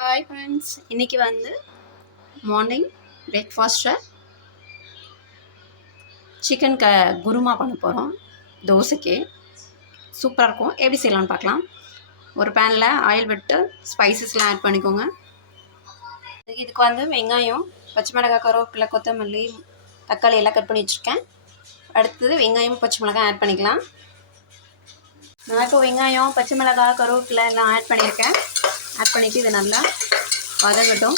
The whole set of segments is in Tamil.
ஹாய் ஃப்ரெண்ட்ஸ், இன்றைக்கி வந்து மார்னிங் பிரேக்ஃபாஸ்ட்டை சிக்கன் குருமா பண்ண போகிறோம். தோசைக்கு சூப்பராக இருக்கும். எப்படி செய்யலாம்னு பார்க்கலாம். ஒரு பேனில் ஆயில் விட்டு ஸ்பைசஸ்லாம் ஆட் பண்ணிக்கோங்க. இதுக்கு வந்து வெங்காயம், பச்சை மிளகாய், கருவேப்பிலை, கொத்தமல்லி, தக்காளி எல்லாம் கட் பண்ணி வச்சுருக்கேன். அடுத்தது வெங்காயம், பச்சை மிளகாய் ஆட் பண்ணிக்கலாம். நான் இப்போ வெங்காயம், பச்சை மிளகாய், கருவேப்பிலை எல்லாம் ஆட் பண்ணியிருக்கேன். ஆட் பண்ணிவிட்டு இதை நல்லா வதங்கட்டும்.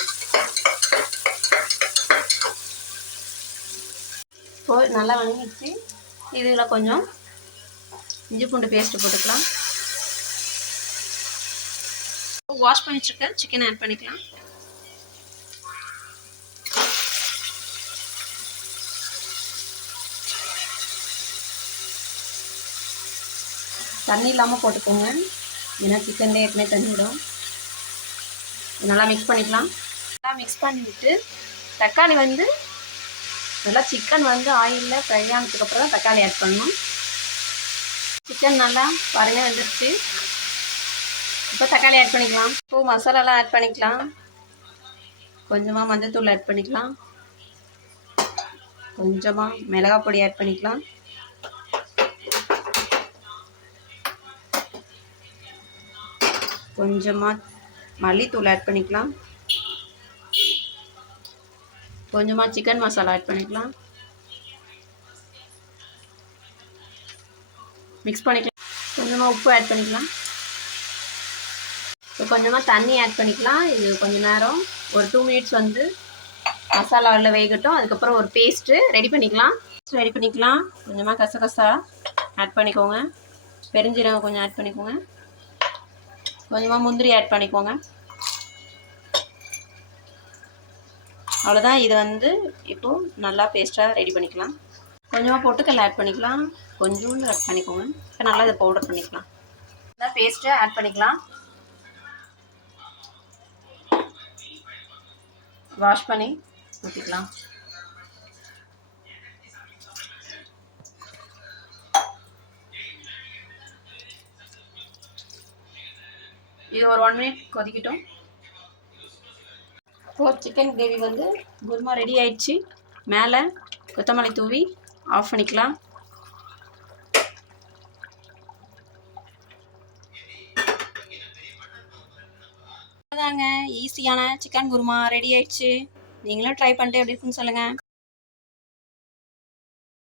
இப்போது நல்லா வதங்கிடுச்சு. இதில் கொஞ்சம் இஞ்சி பூண்டு பேஸ்ட்டு போட்டுக்கலாம். வாஷ் பண்ணி வச்சுருக்க சிக்கன் ஆட் பண்ணிக்கலாம். தண்ணி இல்லாமல் போட்டுக்கோங்க, ஏன்னா சிக்கன்லேயே ஏற்கனவே தண்ணி விடும். நல்லா மிக்ஸ் பண்ணிக்கலாம். நல்லா மிக்ஸ் பண்ணிவிட்டு தக்காளி வந்து நல்லா சிக்கன் வந்து ஆயிலில் ஃப்ரை ஆனதுக்கப்புறம் தான் தக்காளி ஆட் பண்ணணும். சிக்கன் நல்லா பாருங்கள் வந்துடுச்சு. இப்போ தக்காளி ஆட் பண்ணிக்கலாம். இப்போது மசாலாலாம் ஆட் பண்ணிக்கலாம். கொஞ்சமாக மஞ்சள்தூள் ஆட் பண்ணிக்கலாம். கொஞ்சமாக மிளகாய் பொடி ஆட் பண்ணிக்கலாம். கொஞ்சமாக மல்லித்தூள் ஆட் பண்ணிக்கலாம். கொஞ்சமாக சிக்கன் மசாலா ஆட் பண்ணிக்கலாம். மிக்ஸ் பண்ணிக்கலாம். கொஞ்சமாக உப்பு ஆட் பண்ணிக்கலாம். இப்போ கொஞ்சமாக தண்ணி ஆட் பண்ணிக்கலாம். இது கொஞ்சம் நேரம் ஒரு 2 மினிட்ஸ் வந்து மசாலாவில் வேகட்டும். அதுக்கப்புறம் ஒரு பேஸ்ட்டு ரெடி பண்ணிக்கலாம். கொஞ்சமாக கசகசா ஆட் பண்ணிக்கோங்க. பெருஞ்சீரகம் கொஞ்சம் ஆட் பண்ணிக்கோங்க. கொஞ்சமாக முந்திரி ஆட் பண்ணிக்கோங்க. அவ்வளோதான். இது வந்து இப்போது நல்லா பேஸ்ட்டாக ரெடி பண்ணிக்கலாம். கொஞ்சமாக பொட்டுக்கல்ல ஆட் பண்ணிக்கலாம். கொஞ்சோண்டு ஆட் பண்ணிக்கோங்க. இப்போ நல்லா இதை பவுடர் பண்ணிக்கலாம். நல்லா பேஸ்ட்டை ஆட் பண்ணிக்கலாம். வாஷ் பண்ணி ஊற்றிக்கலாம். இது ஒரு 1 மினிட் கொதிக்கட்டும். இப்போது சிக்கன் கிரேவி வந்து குருமா ரெடி ஆயிடுச்சு. மேலே கொத்தமல்லி தூவி ஆஃப் பண்ணிக்கலாம். அதாங்க, ஈஸியான சிக்கன் குருமா ரெடி ஆயிடுச்சு. நீங்களும் ட்ரை பண்ணிட்டு எப்படி இருக்குன்னு சொல்லுங்கள்.